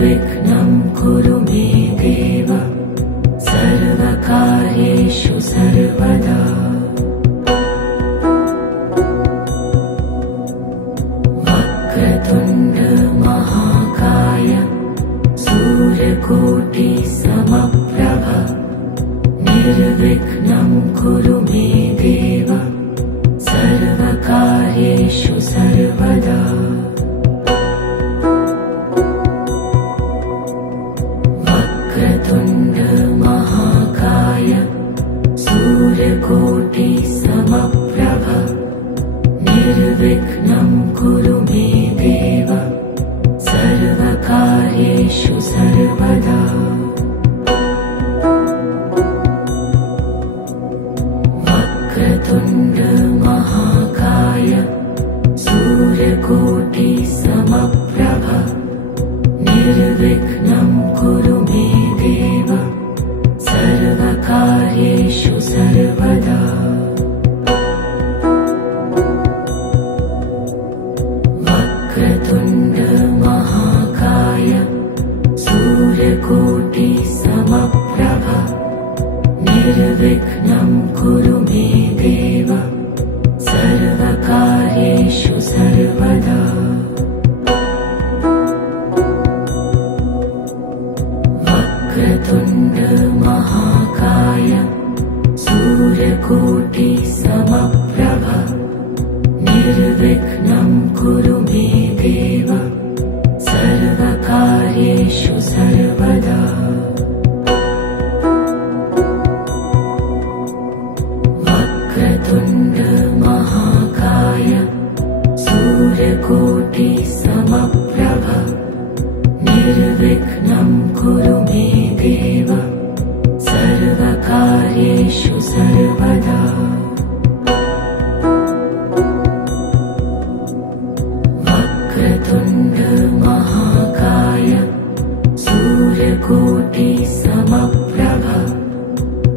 निर्विघ्नं कुरु मे देव सर्वकार्येषु सर्वदा। वक्रतुण्ड महाकाय सूर्यकोटि समप्रभ निर्विघ्नं कुरु मे देव सर्वकार्येषु सर्वदा। वक्रतुण्ड महाकाय सूर्यकोटि समप्रभ निर्विघ्नं कुरु मे देव सर्वकार्येषु सर्वदा। वक्रतुण्ड महाकाय सूर्यकोटि समप्रभ निर्विघ्नं कुरु मे देव सर्वकार्येषु सर्वदा। वक्रतुण्ड महाकाय सूर्यकोटि समप्रभ निर्विघ्नं कुरु मे देव सर्वकार्येषु सर्वदा। वक्रतुण्ड महाकाय सूर्यकोटि समप्रभ निर्विघ्नं कुरु मे देव सर्वकार्येषु सर्वदा। वक्रतुण्ड महाकाय सूर्यकोटि समप्रभ निर्विघ्नं कुरु मे देव सर्वकार्येषु सर्वदा। वक्रतुण्ड महाकाय सूर्यकोटि समप्रभ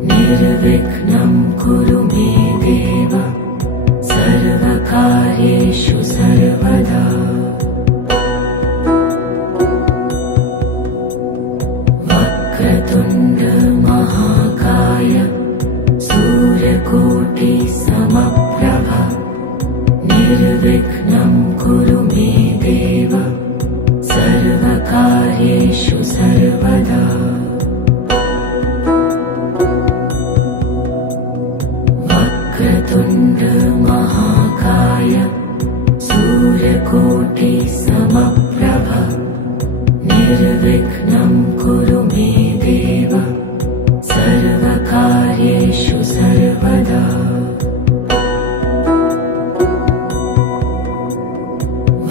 निर्विघ्नं कुरु मे देव सर्वकार्येषु सर्वदा। वक्रतुण्ड महाकाय सूर्यकोटि समप्रभ निर्विघ्नं कुरु मे देव सर्वकार्येषु सर्वदा। वक्रतुण्ड महाकाय सूर्यकोटि समप्रभ निर्विघ्नं कुरु मे देव सर्वकार्येषु सर्वदा।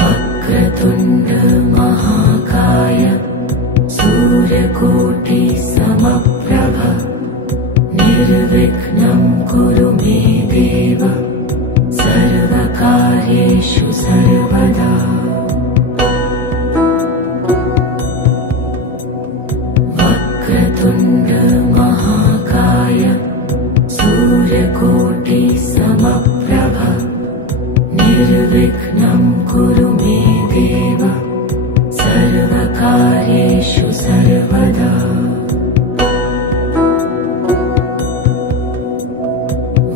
वक्रतुण्ड महाकाय सूर्यकोटि समप्रभ निर्विघ्नं कुरु मे देव सर्वकार्येषु सर्वदा। वक्रतुण्ड महाकाय सूर्यकोटि समप्रभ निर्विघ्नं कुरु मे देव सर्वकार्येषु सर्वदा।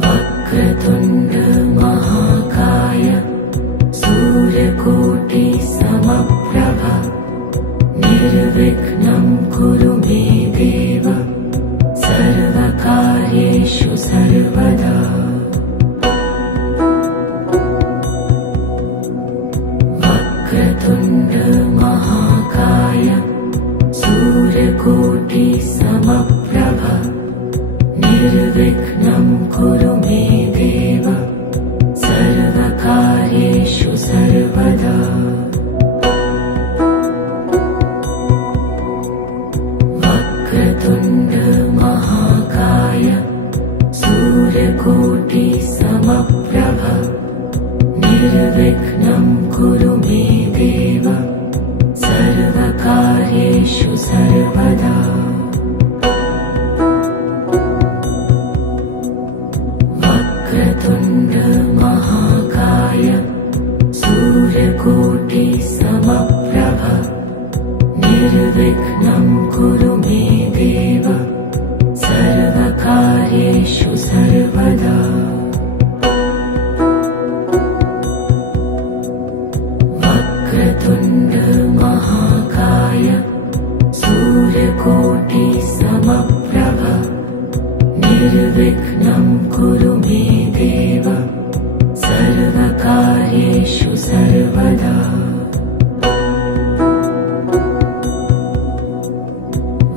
वक्रतुण्ड महाकाय सूर्यकोटि समप्रभ निर्विघ्नं कुरु मे देव सर्वकार्येषु सर्वदा। वक्रतुण्ड महाकाय सूर्यकोटि समप्रभ निर्विघ्नं कुरु मे देव सर्वकार्येषु सर्वदा। वक्रतुण्ड महाकाय सूर्यकोटि समप्रभ निर्विघ्नं कुरु मे देव सर्वकार्येषु सर्वदा। वक्रतुण्ड महाकाय सूर्यकोटि वक्रतुण्ड महाकाय सूर्यकोटि समप्रभ निर्विघ्नं कुरु मे देव सर्वकार्येषु सर्वदा।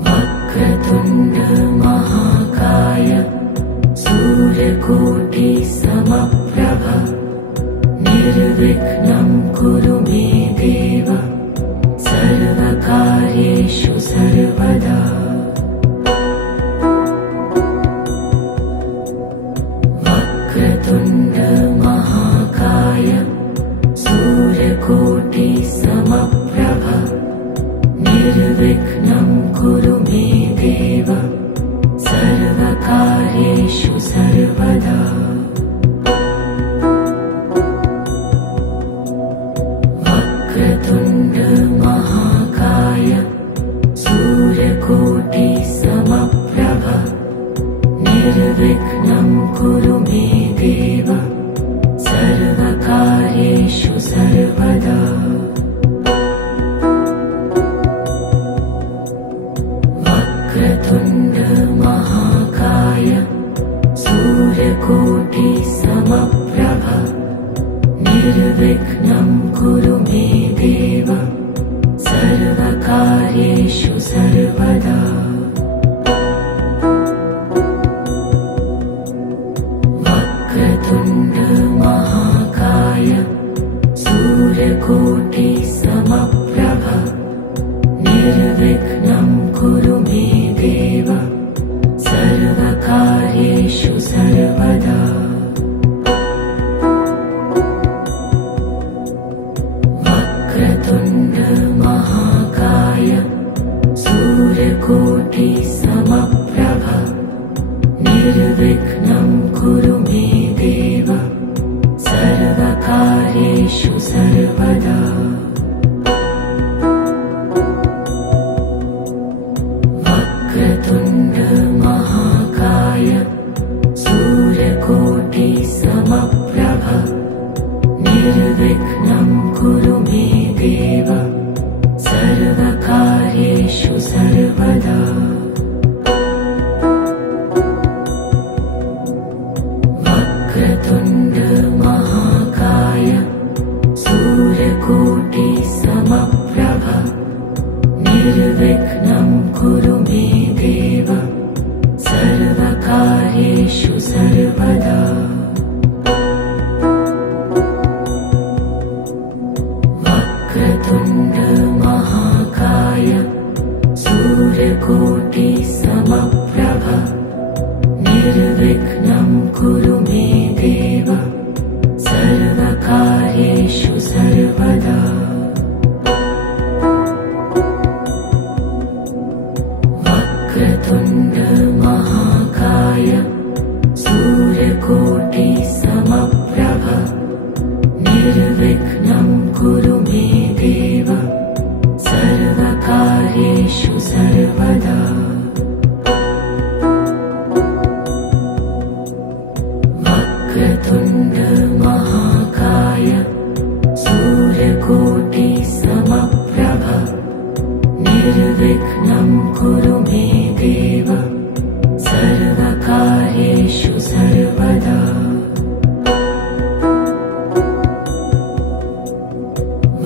वक्रतुण्ड महाकाय सूर्यकोटि समप्रभ निर्विघ्नं कुरु मे देव सर्वकार्येषु सर्वदा। वक्रतुण्ड महाकाय सूर्यकोटि समप्रभ निर्विघ्नं कुरु मे देव सर्वकार्येषु सर्वदा। वक्रतुण्ड महाकाय सूर्यकोटि समप्रभ निर्विघ्नं कुरु मे देव सर्वकार्येषु सर्वदा। वक्रतुण्ड महाकाय सूर्यकोटि समप्रभ निर्विघ्नं कुरु मे देव सर्वकार्येषु सर्वदा। वक्रतुण्ड महाकाय सूर्यकोटि समप्रभ निर्विघ्नं कुरु मे देव सर्वकार्येषु सर्वदा। वक्रतुण्ड महाकाय सूर्यकोटि समप्रभ निर्विघ्नं कुरु मे देव सर्वकार्येषु सर्वदा। वक्रतुण्ड महाकाय सूर्यकोटि समप्रभ निर्विघ्नं कुरु मे देव सर्वकार्येषु सर्वदा। वक्रतुण्ड महाकाय सूर्यकोटि समप्रभ निर्विघ्नं कुरु मे देव सर्वकार्येषु सर्वदा। वक्रतुण्ड महाकाय सूर्यकोटि समप्रभ निर्विघ्नं कुरु मे देव सर्वकार्येषु सर्वदा। वक्रतुण्ड महाकाय सूर्यकोटि समप्रभ निर्विघ्नं कुरु मे देव सर्वकार्येषु सर्वदा। वक्रतुण्ड महाकाय सूर्यकोटि समप्रभ निर्विघ्नं कुरु मे देव सर्वकार्येषु सर्वदा।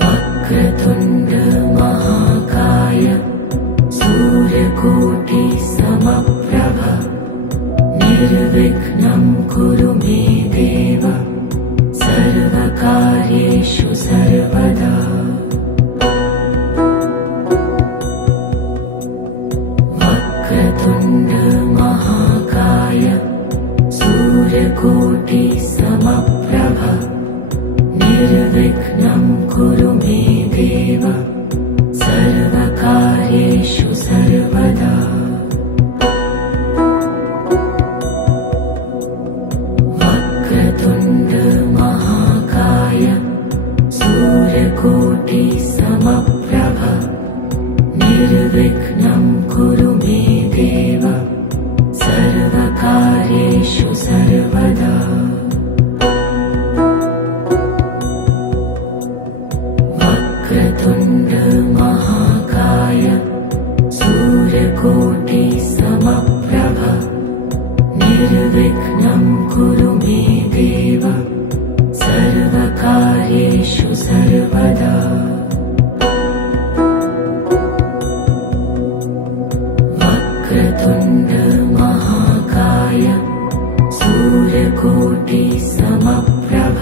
वक्रतुण्ड महाकाय सूर्यकोटि समप्रभ निर्विघ्नं कुरु मे देव सर्वकार्येषु सर्वदा। वक्रतुण्ड महाकाय सूर्यकोटि समप्रभ निर्विघ्नं कुरु मे देव सर्वकार्येषु सर्वदा। वक्रतुण्ड महाकाय वक्रतुण्ड महाकाय सूर्यकोटि समप्रभ निर्विघ्नं कुरु मे देव सर्वकार्येषु सर्वदा। वक्रतुण्ड महाकाय सूर्यकोटि समप्रभ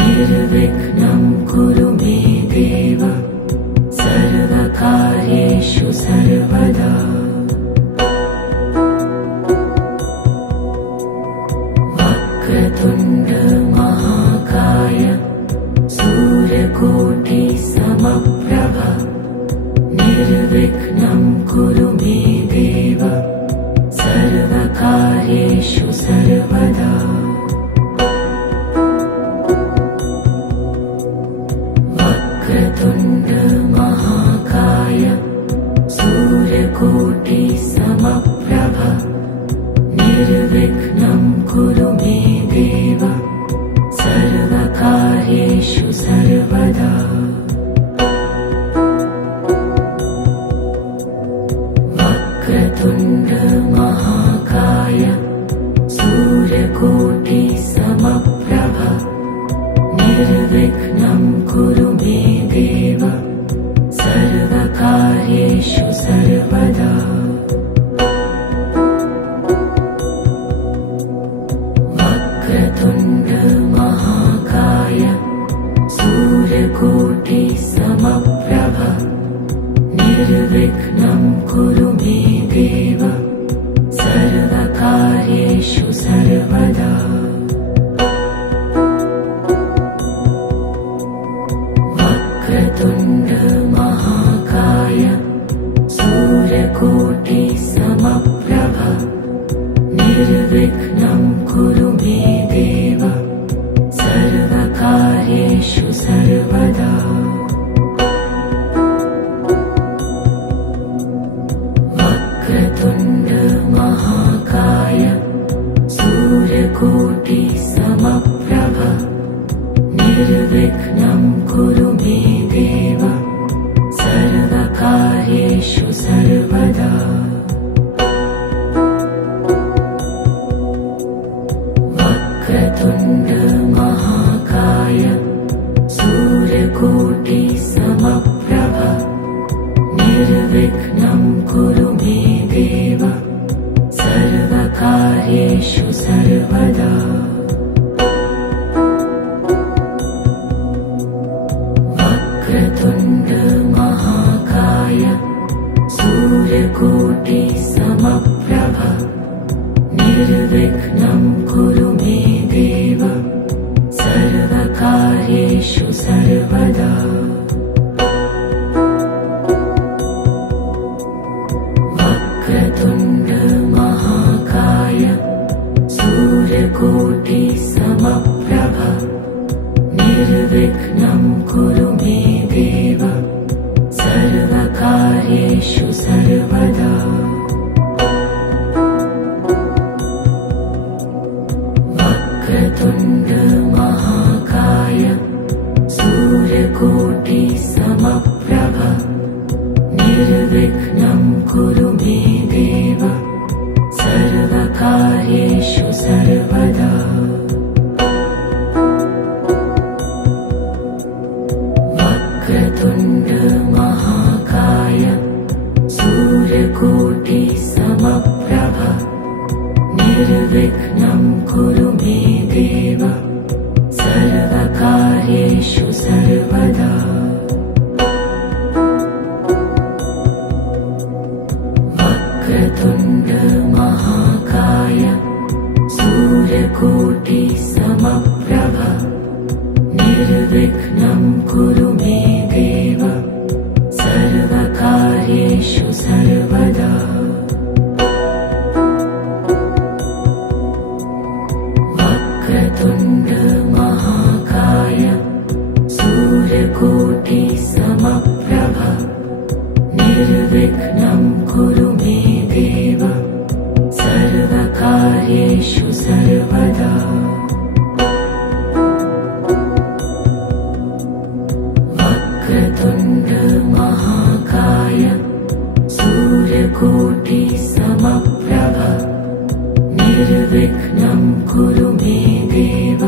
निर्विघ्नं कुरु मे देव सर्वकार्येषु सर्वदा। वक्रतुण्ड महाकाय सूर्यकोटि समप्रभ निर्विघ्नं कुरु मे देव सर्वकार्येषु सर्वदा। वक्रतुण्ड महाकाय सूर्यकोटि समप्रभ निर्विघ्नं कुरु मे देव सर्वकार्येषु सर्वदा। वक्रतुण्ड महाकाय सूर्यकोटि समप्रभ निर्विघ्नं कुरु मे देव सर्वकार्येषु सर्वदा। वक्रतुण्ड महाकाय सूर्यकोटि समप्रभ निर्विघ्नं कुरु मे देव सर्वकार्येषु सर्वदा। वक्रतुण्ड महाकाय सूर्यकोटि समप्रभ निर्विघ्नं कुरु मे देव सर्वकार्येषु सर्वदा। वक्रतुण्ड महाकाय सूर्यकोटि समप्रभ निर्विघ्नं कुरु मे देव सर्वकार्येषु सर्वदा। वक्रतुण्ड महाकाय सूर्यकोटि समप्रभ निर्विघ्नं कुरु मे देव सर्वकार्येषु सर्वदा। वक्रतुण्ड महाकाय सूर्यकोटि समप्रभ निर्विघ्नं कुरु मे देव सर्वकार्येषु सर्वदा। वक्रतुण्ड महाकाय सूर्यकोटि समप्रभ निर्विघ्नं कुरु मे देव सर्वकार्येषु सर्वदा। वक्रतुण्ड महाकाय सूर्यकोटि समप्रभ निर्विघ्नं कुरु मे देव सर्वकार्येषु सर्वदा। वक्रतुण्ड महाकाय सूर्यकोटि समप्रभ निर्विघ्नं कुरु मे देव सर्वकार्येषु सर्वदा। वक्रतुण्ड महाकाय सूर्यकोटि समप्रभ निर्विघ्नं कुरु मे देव सर्वकार्येषु सर्वदा। निर्विघ्नं कुरु मे देव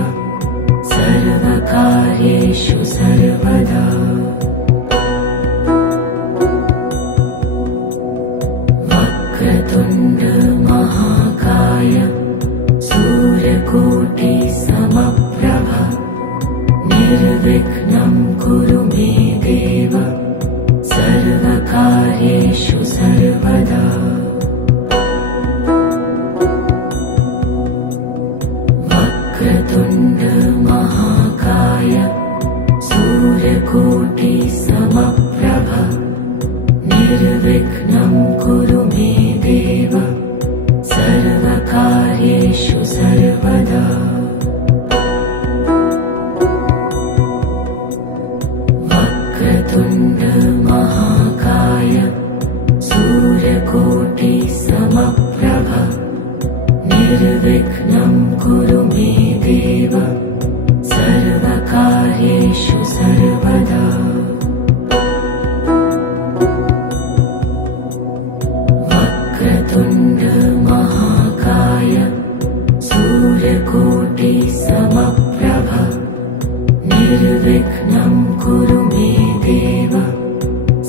सर्वकार्येषु सर्वदा वक्रतुण्ड महाकाय सूर्यकोटि समप्रभ निर्विघ्नं कुरु मे देव सर्वकार्येषु सर्वदा वक्रतुण्ड महाकाय सूर्यकोटि समप्रभ निर्विघ्नं कुरु मे देव सर्वकार्येषु सर्वदा वक्रतुण्ड महाकाय सूर्यकोटि समप्रभ निर्विघ्नं कुरु मे देव सर्वकार्येषु सर्वदा वक्रतुण्ड महाकाय सूर्यकोटि समप्रभ निर्विघ्नं कुरु मे देव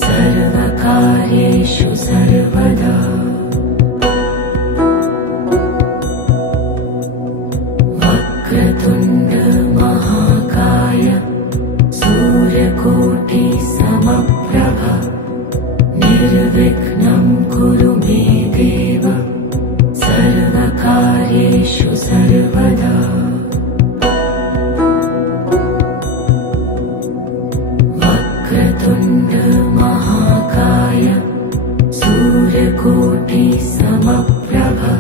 सर्वकार्येषु सर्वदा वक्रतुण्ड महाकाय सूर्यकोटि समप्रभ निर्विघ्नं कुरु मे देव सर्वकार्येषु सर्वदा वक्रतुण्ड महाकाय सूर्यकोटि समप्रभ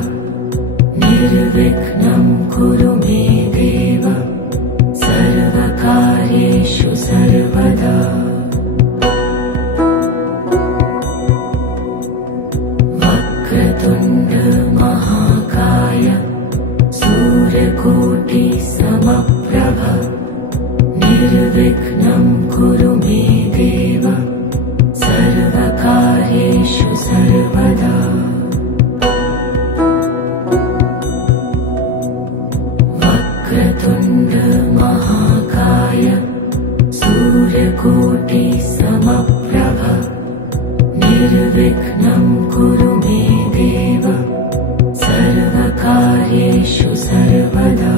निर्विघ्नं कुरु मे देव सर्वकार्येषु सर्वदा वक्रतुण्ड महाकाय सूर्यकोटि समप्रभ निर्विघ्नं कुरु मे देव सर्वकार्येषु सर्वदा वक्रतुण्ड महाकाय सूर्यकोटि समप्रभ निर्विघ्नं कुरु मे देव सर्वकार्येषु सर्वदा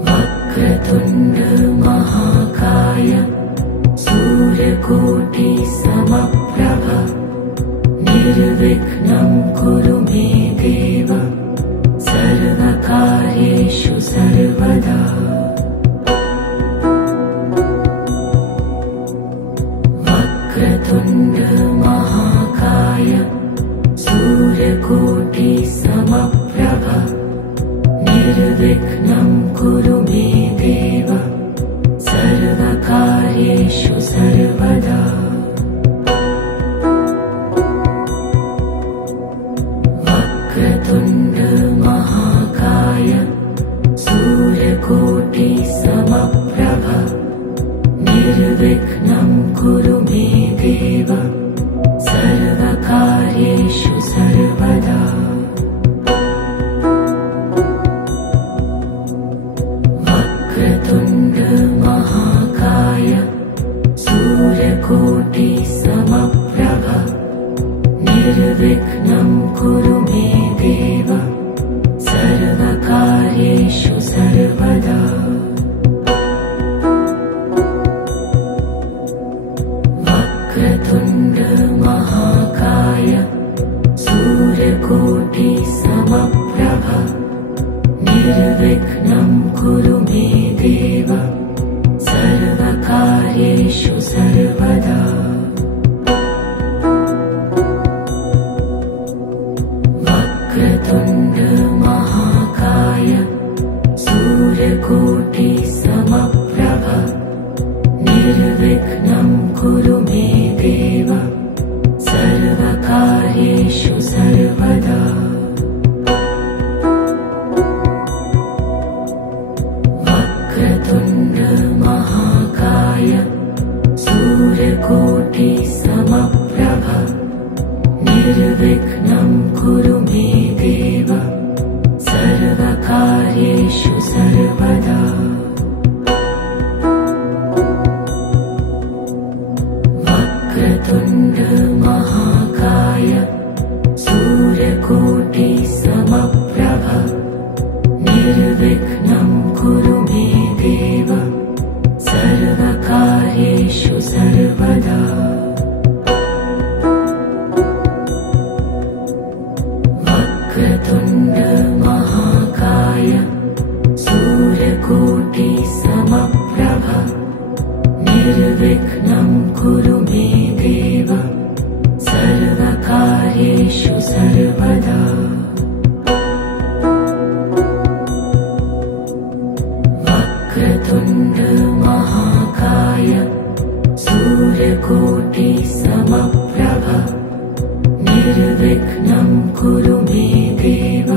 वक्रतुण्ड महाकाय सूर्यकोटि समप्रभ निर्विघ्नं कुरु मे देव सर्वकार्येषु सर्वदा वक्रतुण्ड महाकाय सूर्यकोटि समप्रभ निर्विघ्नं कुरु मे देव सर्वकार्येषु सर्वदा वक्रतुण्ड महाकाय सूर्यकोटि समप्रभ निर्विघ्नं कुरु मे देव सर्वकार्येषु सर्वदा वक्रतुण्ड महाकाय सूर्यकोटि समप्रभ निर्विघ्नं कुरु मे देव सर्वकार्येषु सर्वदा वक्रतुण्ड महाकाय सूर्यकोटि समप्रभ निर्विघ्नं कुरु मे देव सर्वकार्येषु सर्वदा वक्रतुण्ड महाकाय सूर्यकोटि समप्रभ निर्विघ्नं कुरु मे देव सर्वकार्येषु सर्वदा वक्रतुण्ड महाकाय सूर्यकोटि समप्रभ निर्विघ्नं निर्विघ्नं कुरु मे देव सर्वकार्येषु सर्वदा वक्रतुण्ड महाकाय सूर्यकोटि समप्रभ निर्विघ्नं कुरु मे देव सर्वकार्येषु सर्वदा वक्रतुण्ड महाकाय सूर्यकोटि समप्रभ निर्विघ्नं कुरु मे देव सर्वकार्येषु सर्वदा वक्रतुण्ड महाकाय सूर्यकोटि समप्रभ निर्विघ्नं कुरु मे देव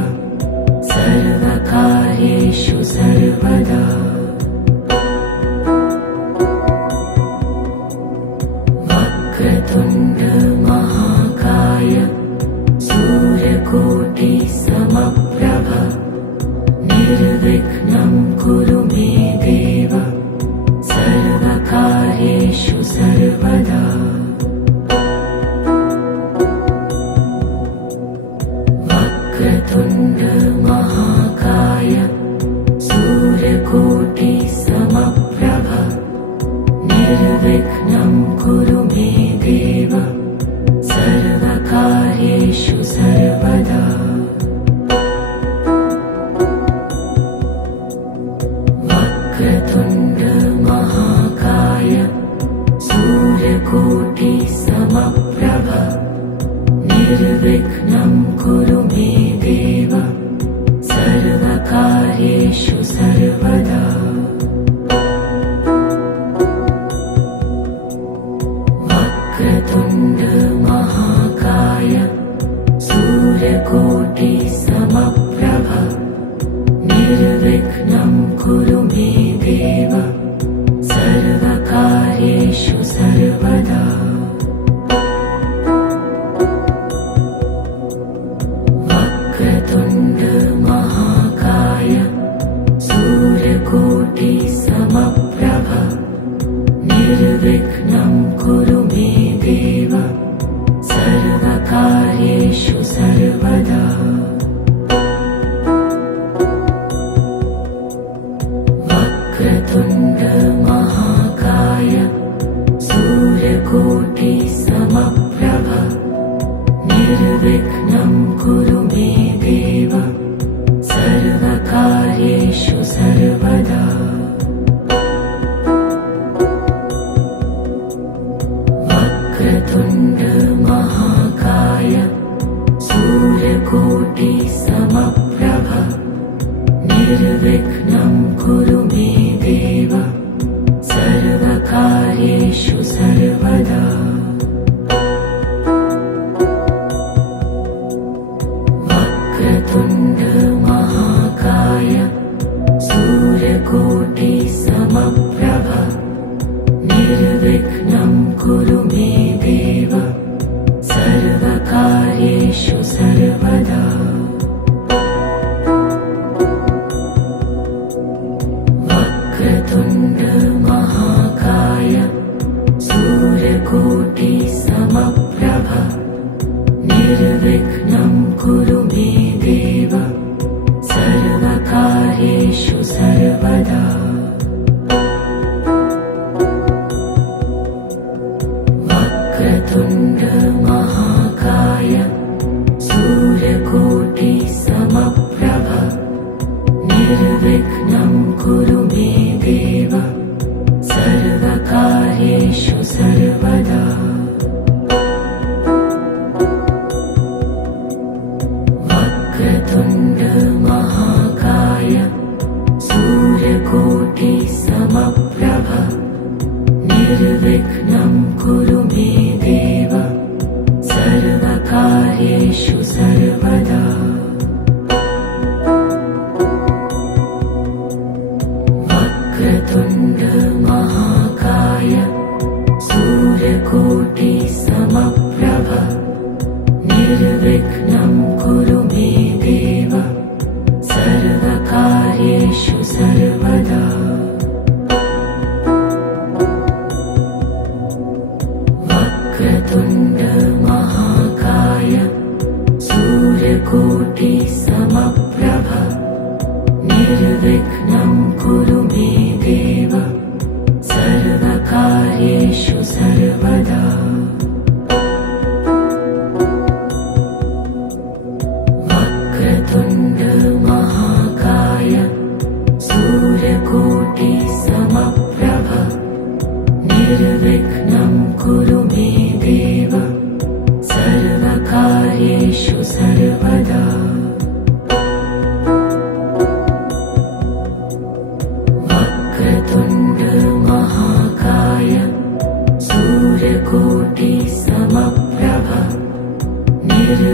सर्वकार्येषु सर्वदा वक्रतुण्ड महाकाय सूर्यकोटि समप्रभ निर्विघ्नं कुरु मे देव सर्वकार्येषु सर्वदा वक्रतुण्ड महाकाय सूर्यकोटि समप्रभ निर्विघ्नं कुरु मे देव सर्वकार्येषु सर्वदा वक्रतुण्ड महाकाय सूर्यकोटि समप्रभ निर्विघ्नं कुरु मे देव सर्वकार्येषु सर्वदा वक्रतुण्ड महाकाय सूर्यकोटि समप्रभ निर्विघ्नं कुरु मे देव सर्वकार्येषु सर्वदा वक्रतुण्ड महाकाय सूर्यकोटि समप्रभ निर्विघ्नं कुरु मे देव सर्वकार्येषु सर्वदा वक्रतुण्ड महाकाय सूर्यकोटि समप्रभ निर्विघ्नं कुरु मे देव सर्वकार्येषु सर्वदा वक्रतुण्ड महाकाय सूर्यकोटि समप्रभ निर्विघ्नं कुरु मे देव सर्वकार्येषु सर्वदा वक्रतुण्ड महाकाय सूर्यकोटि समप्रभ निर्विघ्नं कुरु मे देव सर्वकार्येषु सर्वदा वक्रतुण्ड महाकाय सूर्यकोटि समप्रभ निर्विघ्नं कुरु मे देव सर्वकार्येषु सर्वदा वक्रतुण्ड महाकाय सूर्यकोटि समप्रभ निर्विघ्नं कुरु मे देव सर्वकार्येषु सर्वदा वक्रतुण्ड महाकाय सूर्यकोटि समप्रभ निर्विघ्नं कुरु मे देव सर्वकार्येषु सर्वदा वक्रतुण्ड महाकाय सूर्यकोटि समप्रभ निर्विघ्नं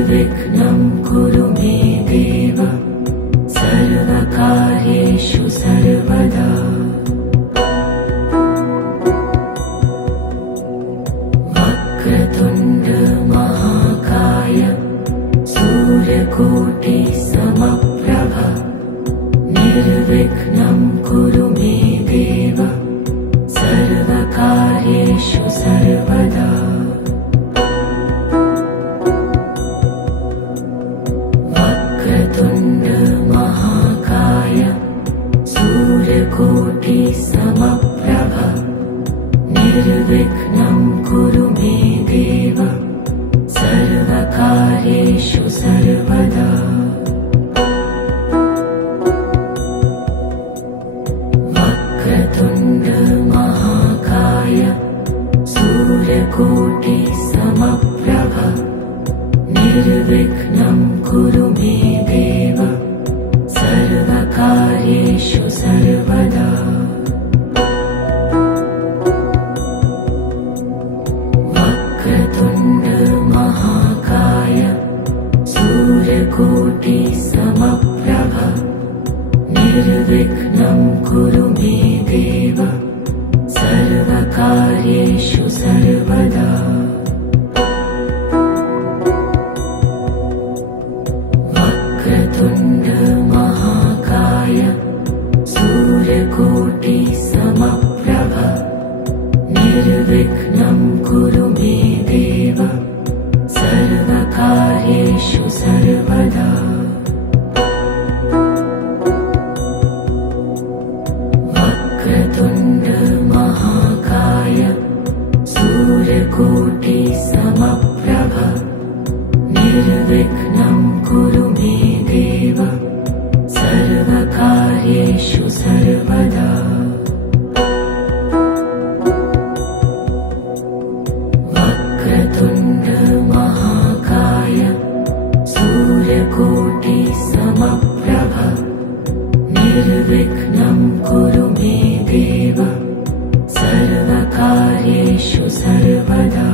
निर्विघ्नं कुरु मे देव सर्वकार्येषु सर्वदा। वक्रतुण्ड महाकाय सूर्यकोटि समप्रभ निर्विघ्नं कुरु मे देव सर्वकार्येषु सर्वदा। वक्रतुण्ड महाकाय सूर्यकोटि समप्रभ निर्विघ्नं कुरु मे देव सर्वकार्येषु सर्वदा। वक्रतुण्ड महाकाय सूर्यकोटि समप्रभ निर्विघ्नं कुरु मे देव सर्वकार्येषु सर्वदा। वक्रतुण्ड महाकाय सूर्यकोटि समप्रभ निर्विघ्नं कुरु मे देव सर्वकार्येषु सर्वदा। वक्रतुण्ड महाकाय सूर्यकोटि समप्रभ निर्विघ्नं कुरु मे देव सर्वकार्येषु सर्वदा। वक्रतुण्ड महाकाय सूर्यकोटि समप्रभ निर्विघ्नं कुरु मे देव सर्वकार्येषु सर्वदा। वक्रतुण्ड महाकाय सूर्यकोटि समप्रभ निर्विघ्नं कुरु मे देव सर्वकार्येषु सर्वदा।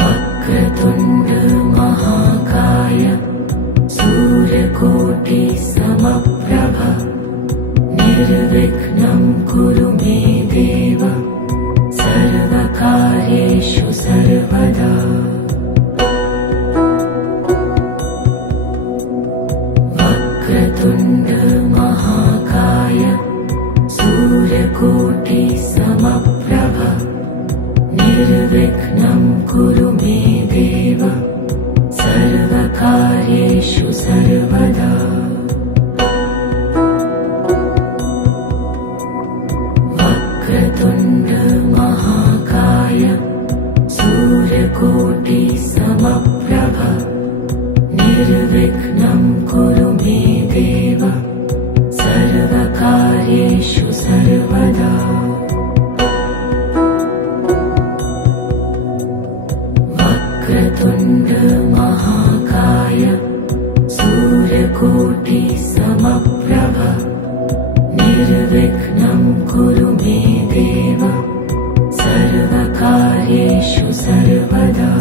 वक्रतुण्ड महाकाय सूर्यकोटि समप्रभ निर्विघ्नं कुरु मे देव सर्वकार्येषु सर्वदा। वक्रतुण्ड महाकाय सूर्यकोटि समप्रभ निर्विघ्नं कुरु मे देव सर्वकार्येषु सर्वदा। वक्रतुण्ड महाकाय सूर्यकोटि समप्रभ निर्विघ्नं कुरु मे देव सर्वकार्येषु सर्वदा। वक्रतुण्ड महाकाय सूर्यकोटि समप्रभ निर्विघ्नं कुरु मे देव सर्वकार्येषु सर्वदा।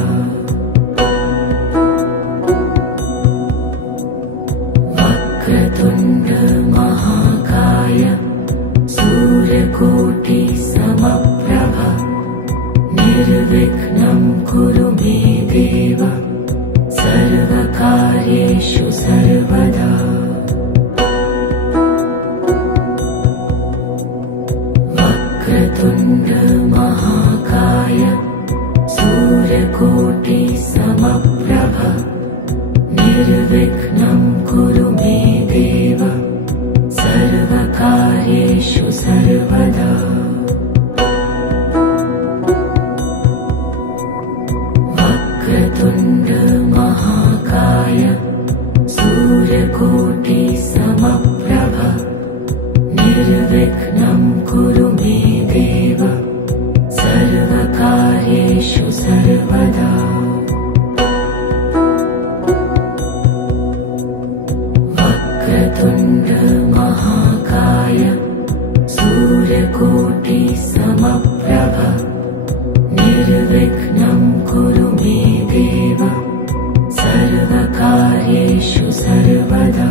वक्रतुण्ड महाकाय सूर्यकोटि समप्रभ निर्विघ्नं कुरु मे देव सर्वकार्येषु सर्वदा। वक्रतुण्ड महाकाय सूर्यकोटि समप्रभ निर्विघ्नं कुरु मे देव सर्वकार्येषु सर्वदा। वक्रतुण्ड महाकाय सूर्यकोटि समप्रभ निर्विघ्नं कुरु मे देव सर्वकार्येषु सर्वदा। वक्रतुण्ड महाकाय सूर्यकोटि समप्रभ निर्विघ्नं निर्विघ्नं कुरु मे देव सर्वकार्येषु सर्वदा।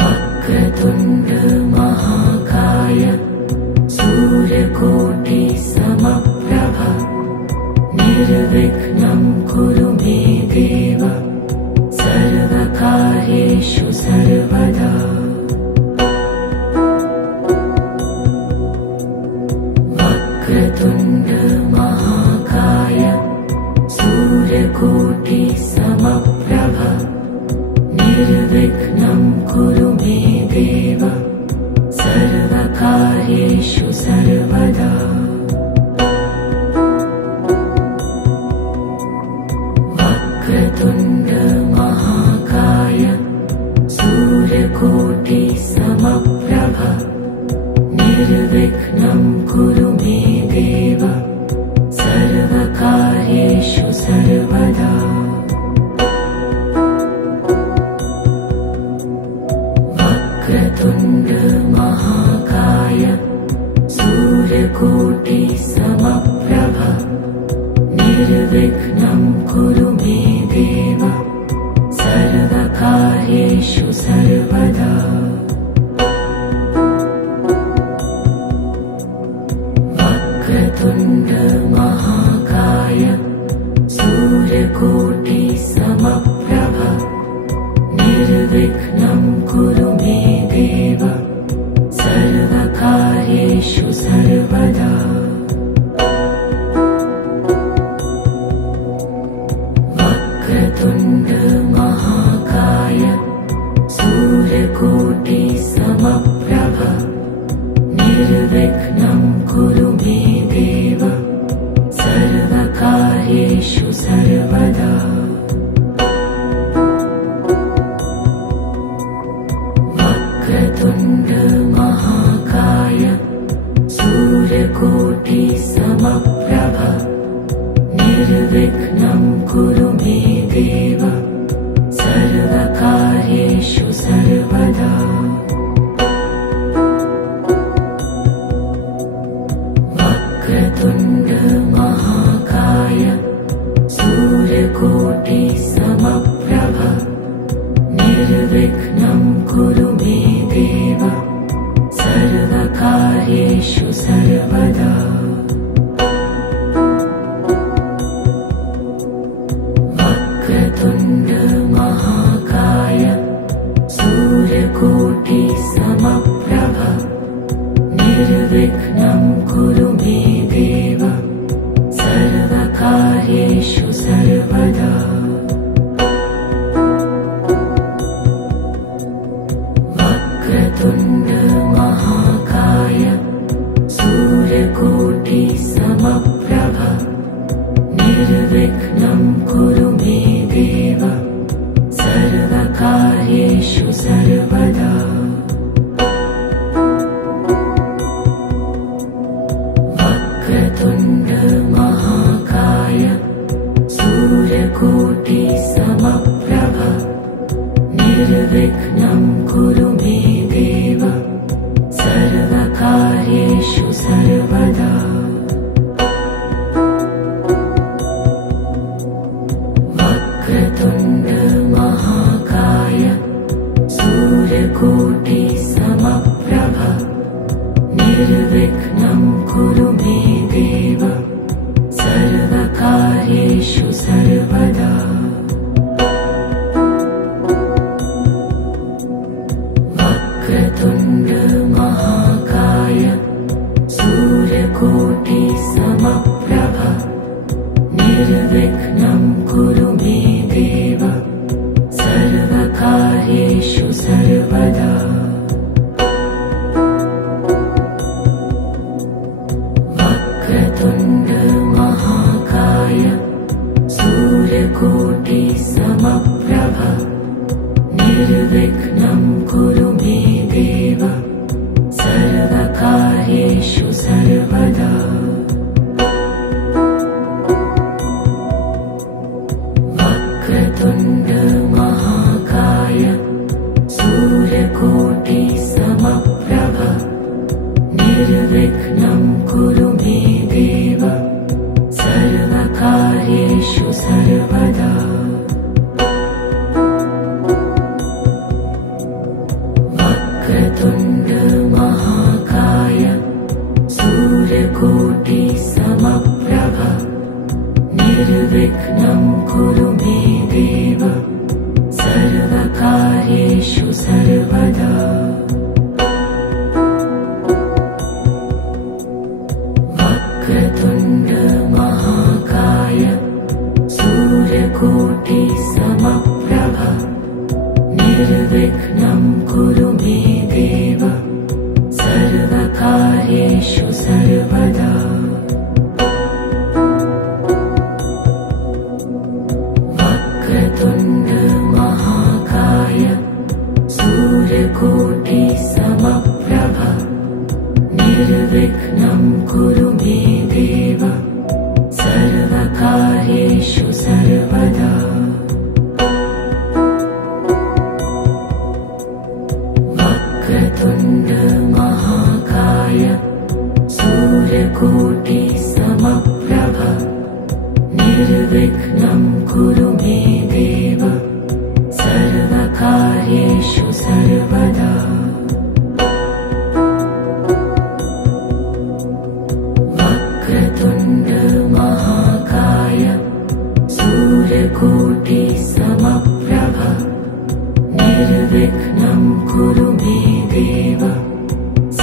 वक्रतुण्ड महाकाय सूर्यकोटि समप्रभ निर्विघ्नं कुरु मे देव सर्वकार्येषु सर्वदा। वक्रतुण्ड महाकाय सूर्यकोटि समप्रभ निर्विघ्नं कुरु मे देव सर्वकार्येषु सर्वदा। वक्रतुण्ड महाकाय सूर्यकोटि समप्रभ निर्विघ्नं कुरु मे देव सर्वकार्येषु सर्वदा। वक्रतुण्ड महाकाय सूर्यकोटि समप्रभ निर्विघ्नं कुरु मे देव सर्वकार्येषु सर्वदा। वक्रतुण्ड महाकाय सूर्यकोटि समप्रभ निर्विघ्नं कुरु मे देव सर्वकार्येषु सर्वदा। वक्रतुण्ड महाकाय सूर्यकोटि समप्रभ निर्विघ्नं कुरु मे देव सर्वकार्येषु सर्वदा। वक्रतुण्ड महाकाय सूर्यकोटि समप्रभ निर्विघ्नं कुरु मे देव सर्वकार्येषु सर्वदा। वक्रतुण्ड महाकाय सूर्यकोटि समप्रभ निर्विघ्नं कुरु मे देव सर्वकार्येषु सर्वदा। वक्रतुण्ड महाकाय सूर्यकोटि समप्रभ निर्विघ्नं कुरु मे देव सर्वकार्येषु सर्वदा। वक्रतुण्ड महाकाय सूर्यकोटि समप्रभ निर्विघ्नं कुरु मे देव सर्वकार्येषु सर्वदा। वक्रतुण्ड महाकाय सूर्यकोटि समप्रभ निर्विघ्नं कुरु मे देव सर्वकार्येषु सर्वदा। वक्रतुण्ड महाकाय सूर्यकोटि समप्रभ निर्विघ्नं कुरु मे देव सर्वकार्येषु सर्वदा। वक्रतुण्ड महाकाय सूर्यकोटि समप्रभ निर्विघ्नं कुरु मे देव सर्वकार्येषु सर्वदा। वक्रतुण्ड महाकाय सूर्यकोटि समप्रभ निर्विघ्नं कुरु मे देव सर्वकार्येषु सर्वदा। वक्रतुण्ड महाकाय सूर्यकोटि समप्रभ निर्विघ्नं वक्रतुण्ड महाकाय सूर्यकोटि समप्रभ निर्विघ्नं कुरु मे देव सर्वकार्येषु सर्वदा। वक्रतुण्ड महाकाय सूर्यकोटि समप्रभ निर्विघ्नं कुरु मे देव सर्वकार्येषु सर्वदा। वक्रतुण्ड महाकाय सूर्यकोटि समप्रभ निर्विघ्नं कुरु मे देव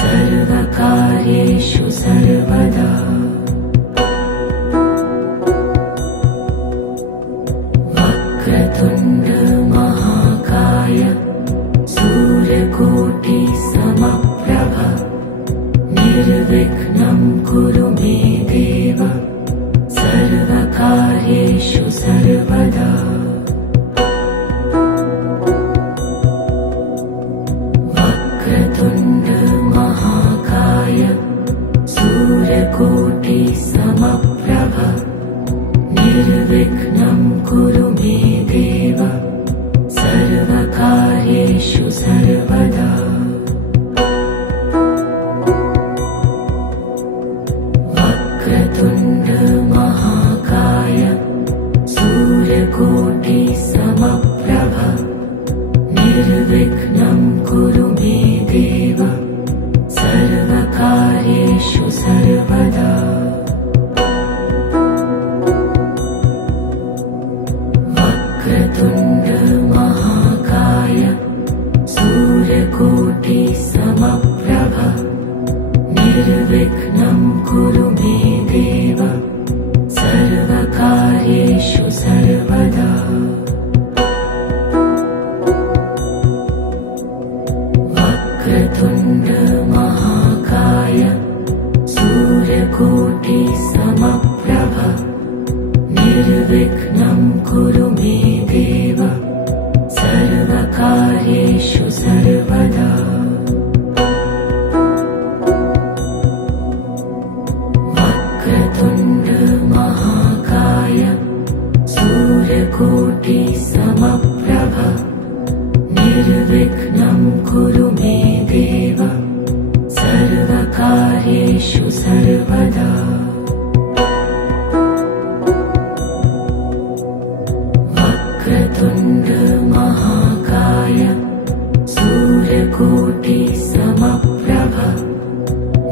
सर्वकार्येषु सर्वदा। वक्रतुण्ड महाकाय सूर्यकोटि समप्रभ निर्विघ्नं कुरु मे देव सर्वकार्येषु सर्वदा। वक्रतुण्ड महाकाय सूर्यकोटि समप्रभ निर्विघ्नं कुरु मे देव सर्वकार्येषु सर्वदा। वक्रतुण्ड महाकाय सूर्यकोटि समप्रभ निर्विघ्नं कुरु मे देव सर्वकार्येषु सर्वदा। वक्रतुण्ड महाकाय सूर्यकोटि समप्रभ निर्विघ्नं कुरु मे देव सर्वकार्येषु सर्वदा। वक्रतुण्ड महाकाय सूर्यकोटि समप्रभ निर्विघ्नं कुरु मे देव सर्वकार्येषु सर्वदा। वक्रतुण्ड महाकाय सूर्यकोटि समप्रभ निर्विघ्नं कुरु मे देव सर्वकार्येषु सर्वदा। वक्रतुण्ड महाकाय सूर्यकोटि समप्रभ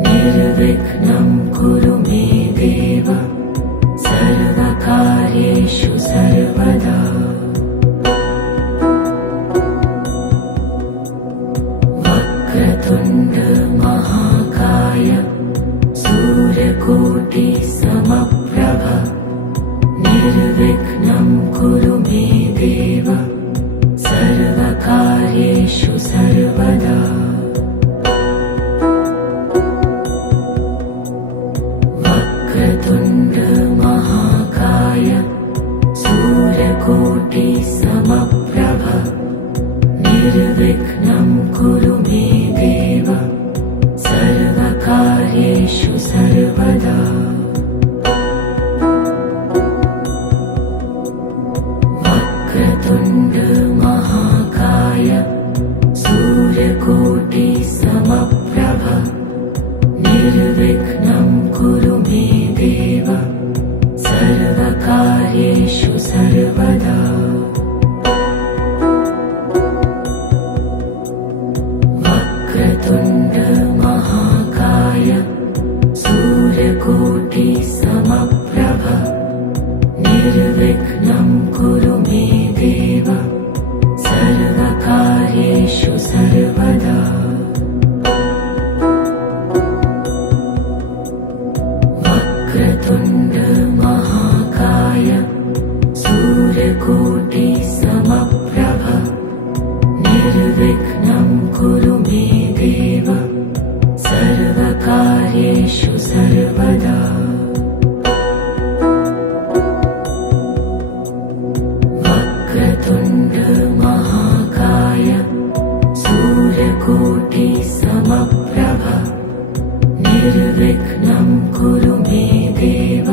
निर्विघ्नं कुरु मे देव सर्वकार्येषु सर्वदा। वक्रतुण्ड महाकाय सूर्यकोटि समप्रभ निर्विघ्नं कुरु मे देव सर्वकार्येषु सर्वदा। वक्रतुण्ड महाकाय सूर्यकोटि समप्रभ निर्विघ्नं कुरु मे देव सर्वकार्येषु सर्वदा। वक्रतुण्ड महाकाय सूर्यकोटि समप्रभ निर्विघ्नं कुरु मे देव सर्वकार्येषु सर्वदा। वक्रतुण्ड महाकाय सूर्यकोटि समप्रभ निर्विघ्नं कुरु मे देव सर्वकार्येषु सर्वदा। समप्रभ निर्विघ्नं कुरु मे देव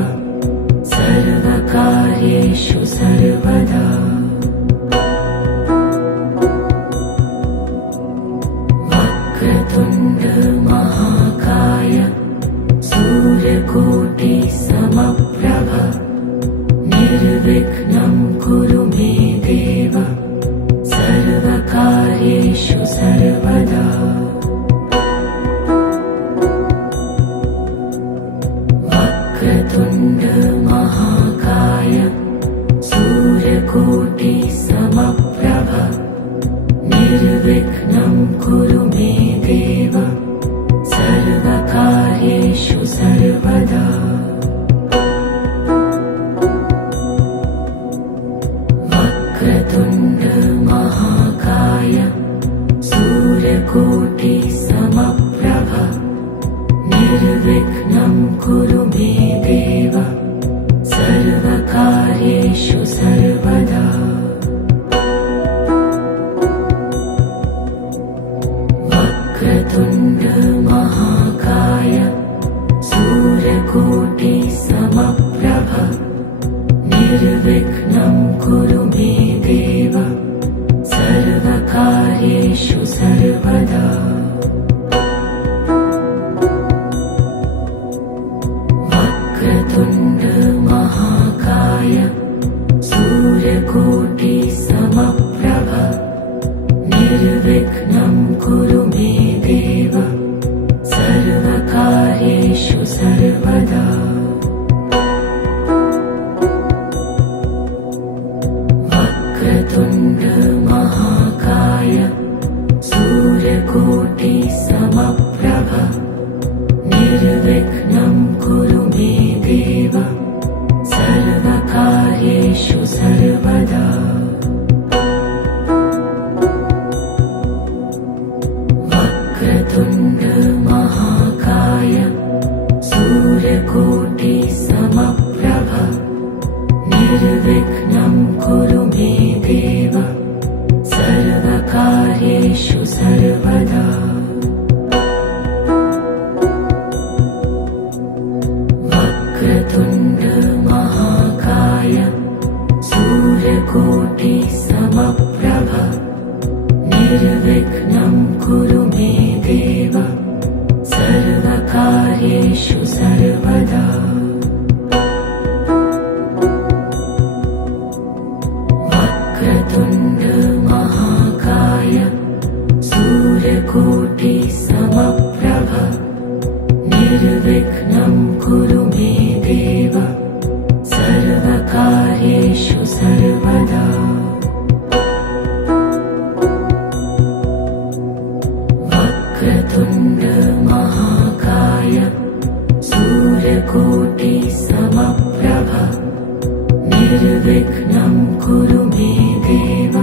सर्वकार्येषु सर्वदा वक्रतुण्ड महाकाय सूर्यकोटि समप्रभ निर्विघ्नं कुरु मे देव सर्वकार्येषु सर्वदा वक्रतुण्ड महाकाय सूर्यकोटि समप्रभ निर्विघ्नं कुरु मे देव सर्वकार्येषु सर्वदा वक्रतुण्ड महाकाय सूर्यकोटि समप्रभ निर्विघ्नं कुरु मे देव सर्वकार्येषु सर्वदा वक्रतुण्ड महाकाय सूर्यकोटि समप्रभ निर्विघ्नं कुरु मे देव सर्वकार्येषु सर्वदा वक्रतुण्ड महाकाय सूर्यकोटि समप्रभ निर्विघ्नं कुरु मे देव सर्वकार्येषु सर्वदा वक्रतुण्ड महाकाय सूर्यकोटि समप्रभ निर्विघ्नं कुरु मे देव सर्वकार्येषु सर्वदा वक्रतुण्ड महाकाय सूर्यकोटि समप्रभ निर्विघ्नं कुरु मे देव सर्वकार्येषु सर्वदा वक्रतुण्ड महाकाय सूर्यकोटि समप्रभ निर्विघ्नं कुरु मे देव सर्वकार्येषु सर्वदा वक्रतुण्ड महाकाय सूर्यकोटि समप्रभ निर्विघ्नं कुरु मे देव सर्वकार्येषु सर्वदा वक्रतुण्ड महाकाय सूर्यकोटि समप्रभ निर्विघ्नं कुरु मे देव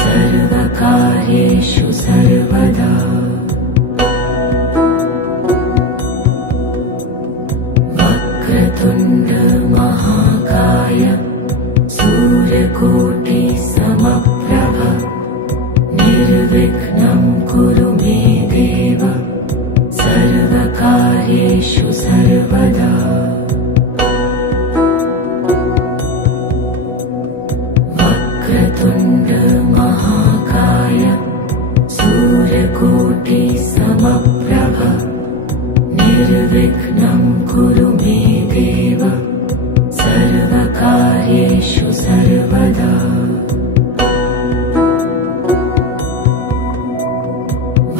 सर्वकार्येषु सर्वदा वक्रतुण्ड महाकाय सूर्यकोटि समप्रभ निर्विघ्नं कुरु मे देव सर्वकार्येषु सर्वदा वक्रतुण्ड महाकाय सूर्यकोटि समप्रभ निर्विघ्नं कुरु मे देव सर्वकार्येषु सर्वदा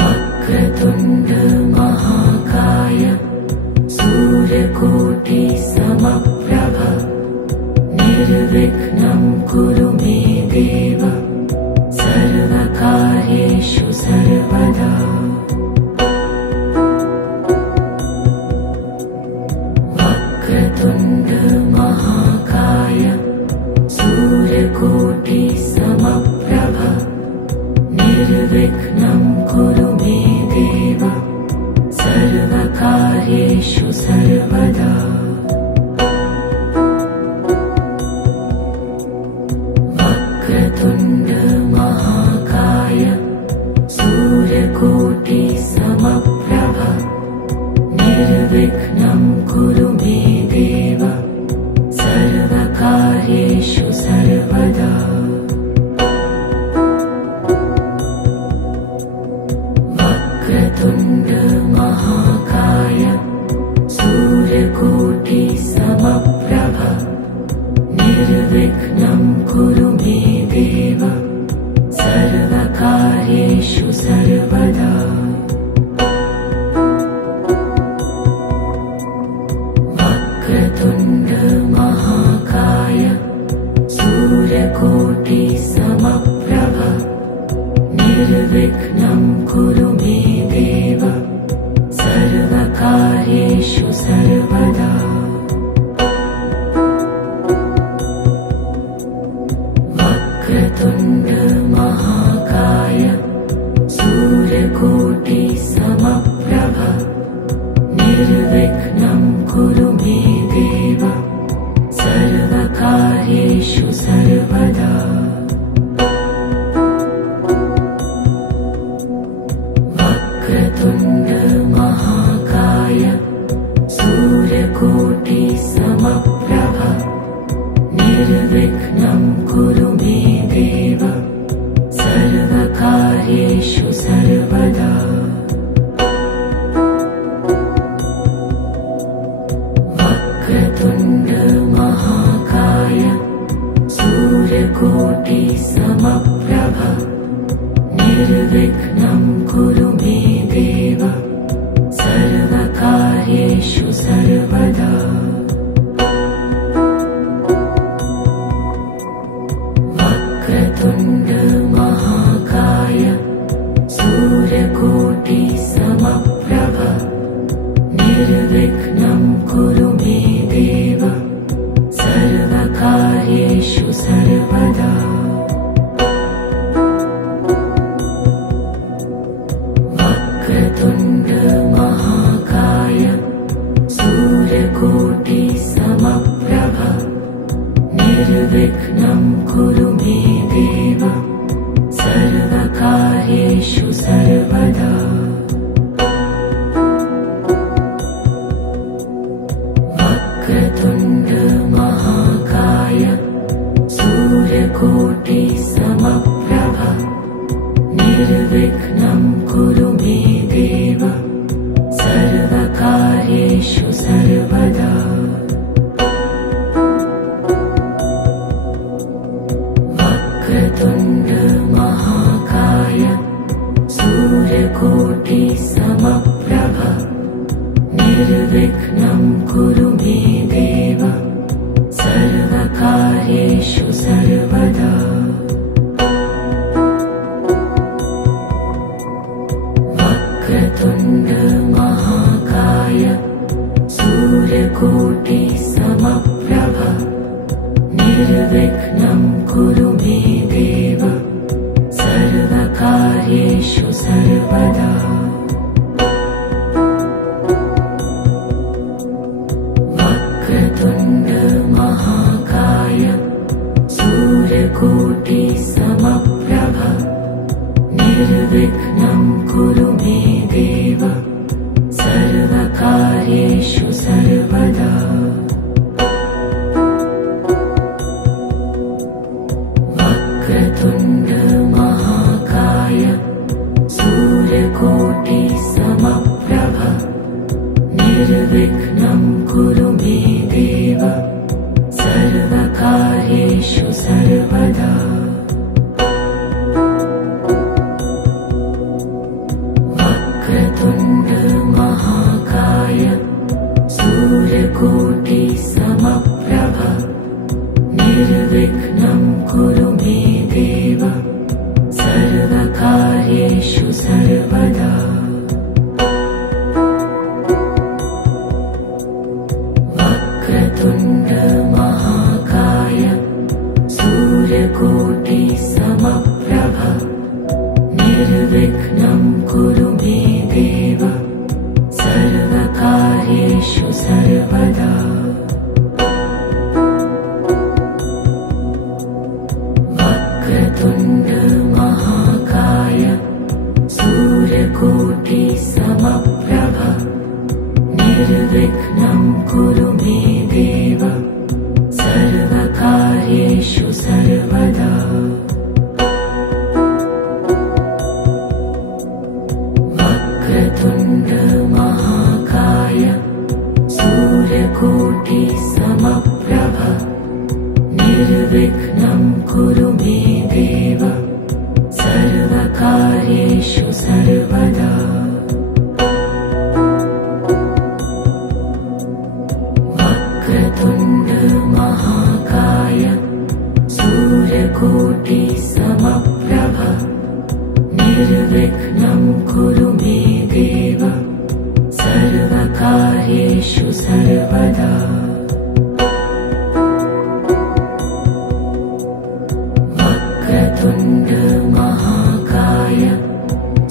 वक्रतुण्ड महाकाय सूर्यकोटि समप्रभ निर्विघ्नं कुरु मे देव सर्वकार्येषु सर्वदा वक्रतुण्ड महाकाय सूर्यकोटि समप्रभ निर्विघ्नं कुरु मे देव सर्वकार्येषु सर्वदा वक्रतुण्ड महाकाय सूर्यकोटि समप्रभ निर्विघ्नं कुरु मे देव सर्वकार्येषु सर्वदा। वक्रतुण्ड महाकाय सूर्यकोटि समप्रभ निर्विघ्नं कुरु मे देव सर्वकार्येषु सर्वदा। वक्रतुण्ड महाकाय सूर्यकोटि समप्रभ निर्विघ्नं कुरु मे देव सर्वकार्येषु सर्वदा। वक्रतुण्ड महाकाय सूर्यकोटि समप्रभ निर्विघ्नं कुरु मे देव सर्वकार्येषु सर्वदा। वक्रतुण्ड महाकाय सूर्यकोटि समप्रभ निर्विघ्नं कुरु मे देव सर्वकार्येषु सर्वदा। वक्रतुण्ड महाकाय सूर्यकोटि समप्रभ निर्विघ्नं कुरु मे देव सर्वकार्येषु सर्वदा। वक्रतुण्ड महाकाय सूर्यकोटि समप्रभ निर्विघ्नं कुरु मे देव सर्वकार्येषु सर्वदा। वक्रतुण्ड महाकाय सूर्यकोटि समप्रभ निर्विघ्नं कुरु मे देव सर्वकार्येषु सर्वदा। वक्रतुण्ड महाकाय सूर्यकोटि समप्रभ निर्विघ्नं कुरु मे देव सर्वकार्येषु सर्वदा। वक्रतुण्ड महाकाय सूर्यकोटि समप्रभ निर्विघ्नं कुरु मे देव सर्वकार्येषु सर्वदा। वक्रतुण्ड महाकाय सूर्यकोटि समप्रभ निर्विघ्नं कुरु मे देव सर्वकार्येषु सर्वदा। वक्रतुण्ड महाकाय सूर्यकोटि समप्रभ निर्विघ्नं कुरु मे देव सर्वकार्येषु सर्वदा। वक्रतुण्ड महाकाय सूर्यकोटि समप्रभ निर्विघ्नं कुरु मे देव सर्वकार्येषु सर्वदा। वक्रतुण्ड महाकाय सूर्यकोटि समप्रभ निर्विघ्नं कुरु मे देव सर्वकार्येषु सर्वदा। वक्रतुण्ड महाकाय सूर्यकोटि समप्रभ निर्विघ्नं कुरु मे देव सर्वकार्येषु सर्वदा। वक्रतुण्ड महाकाय सूर्यकोटि समप्रभ निर्विघ्नं निर्विघ्नं कुरु मे देव सर्वकार्येषु सर्वदा। वक्रतुण्ड महाकाय सूर्यकोटि समप्रभ निर्विघ्नं कुरु मे देव सर्वकार्येषु सर्वदा। वक्रतुण्ड महाकाय सूर्यकोटि समप्रभ निर्विघ्नं कुरु मे देव सर्वकार्येषु सर्वदा। वक्रतुण्ड महाकाय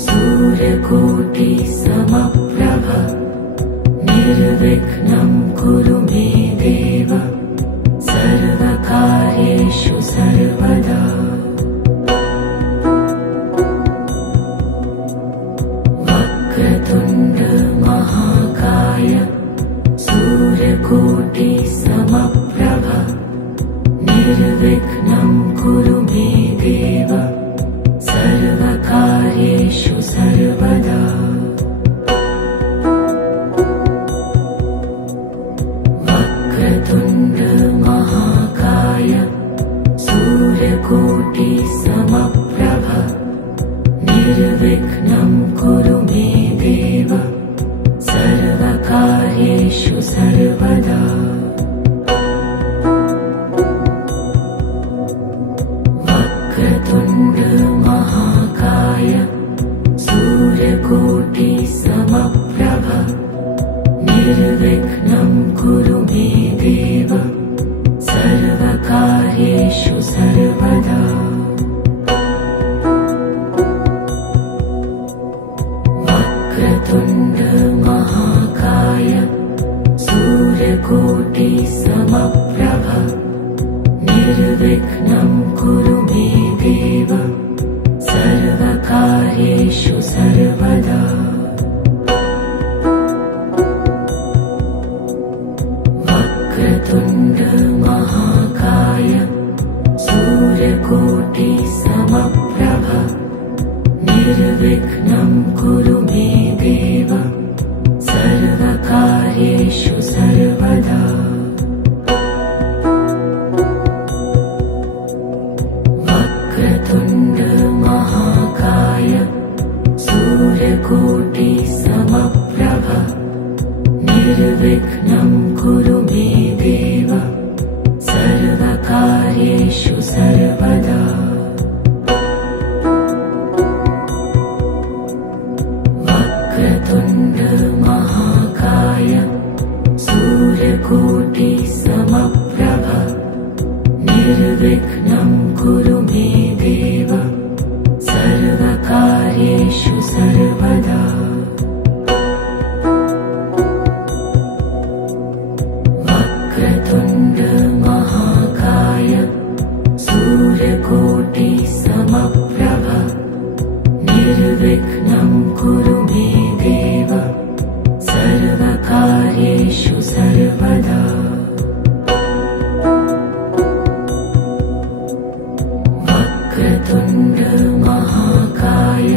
सूर्यकोटि समप्रभ निर्विघ्नं कुरु मे देव सर्वकार्येषु सर्वदा। वक्रतुण्ड महाकाय सूर्यकोटि समप्रभ निर्विघ्नं कुरु मे देव सर्वकार्येषु सर्वदा। वक्रतुण्ड महाकाय सूर्यकोटि समप्रभ निर्विघ्नं कुरु मे देव सर्वकार्येषु सर्वदा। वक्रतुण्ड महाकाय सूर्यकोटि समप्रभ निर्विघ्नं कुरु मे देव सर्वकार्येषु सर्वदा। वक्रतुण्ड महाकाय सूर्यकोटि समप्रभ निर्विघ्नं कुरु मे देव सर्वकार्येषु सर्वदा। वक्रतुण्ड महाकाय सूर्यकोटि समप्रभ निर्विघ्नं कुरु मे देव सर्वकार्येषु सर्वदा। वक्रतुण्ड महाकाय सूर्यकोटि समप्रभ निर्विघ्नं कुरु मे देव सर्वकार्येषु सर्वदा। वक्रतुण्ड महाकाय सूर्यकोटि समप्रभ निर्विघ्नं कुरु मे देव सर्वकार्येषु सर्वदा। वक्रतुण्ड महाकाय सूर्यकोटि समप्रभ निर्विघ्नं कुरु मे देव सर्वकार्येषु सर्वदा। वक्रतुण्ड महाकाय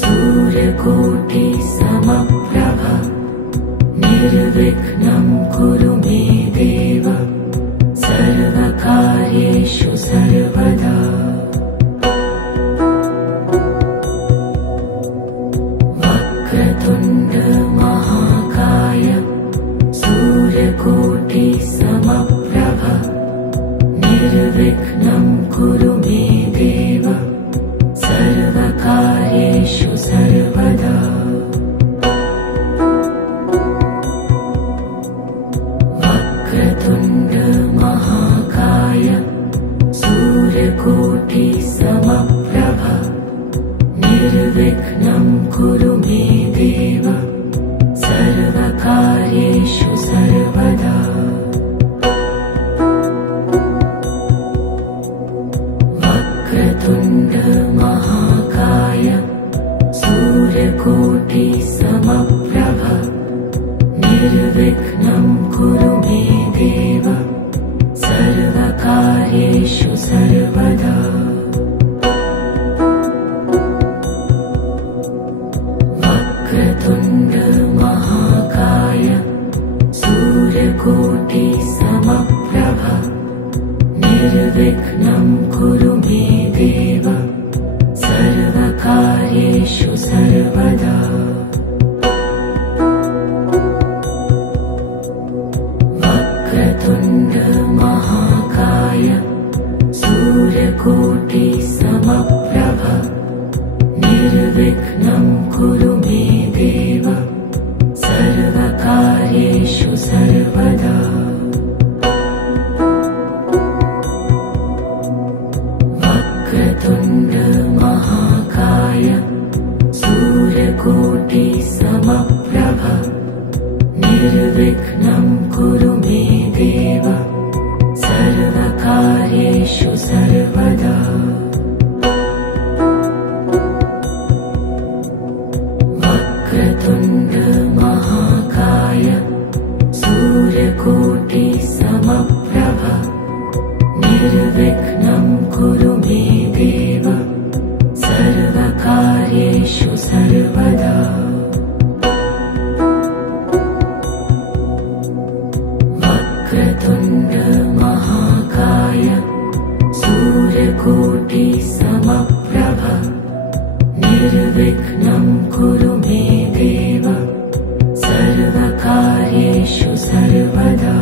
सूर्यकोटि समप्रभ निर्विघ्नं कुरु मे देव सर्वकार्येषु सर्वदा। वक्रतुण्ड महाकाय सूर्यकोटि समप्रभ निर्विघ्नं कुरु मे देव सर्वकार्येषु सर्वदा। वक्रतुण्ड महाकाय सूर्यकोटि समप्रभ निर्विघ्नं कुरु मे देव सर्वकार्येषु सर्वदा। वक्रतुण्ड महाकाय सूर्यकोटि समप्रभ निर्विघ्नं कुरु मे देव सर्वकार्येषु सर्वदा। वक्रतुण्ड महाकाय सूर्यकोटि समप्रभ निर्विघ्नं कुरु मे देव सर्वकार्येषु सर्वदा। वक्रतुण्ड महाकाय सूर्यकोटि समप्रभ निर्विघ्नं कुरु मे देव सर्वकार्येषु सर्वदा। वक्रतुण्ड महाकाय सूर्यकोटि समप्रभ निर्विघ्नं कुरु मे देव सर्वकार्येषु सर्वदा। वक्रतुण्ड महाकाय सूर्यकोटि समप्रभ निर्विघ्नं कुरु मे देव सर्वकार्येषु सर्वदा। वक्रतुण्ड महाकाय सूर्यकोटि समप्रभ निर्विघ्नं कुरु मे देव सर्वकार्येषु सर्वदा।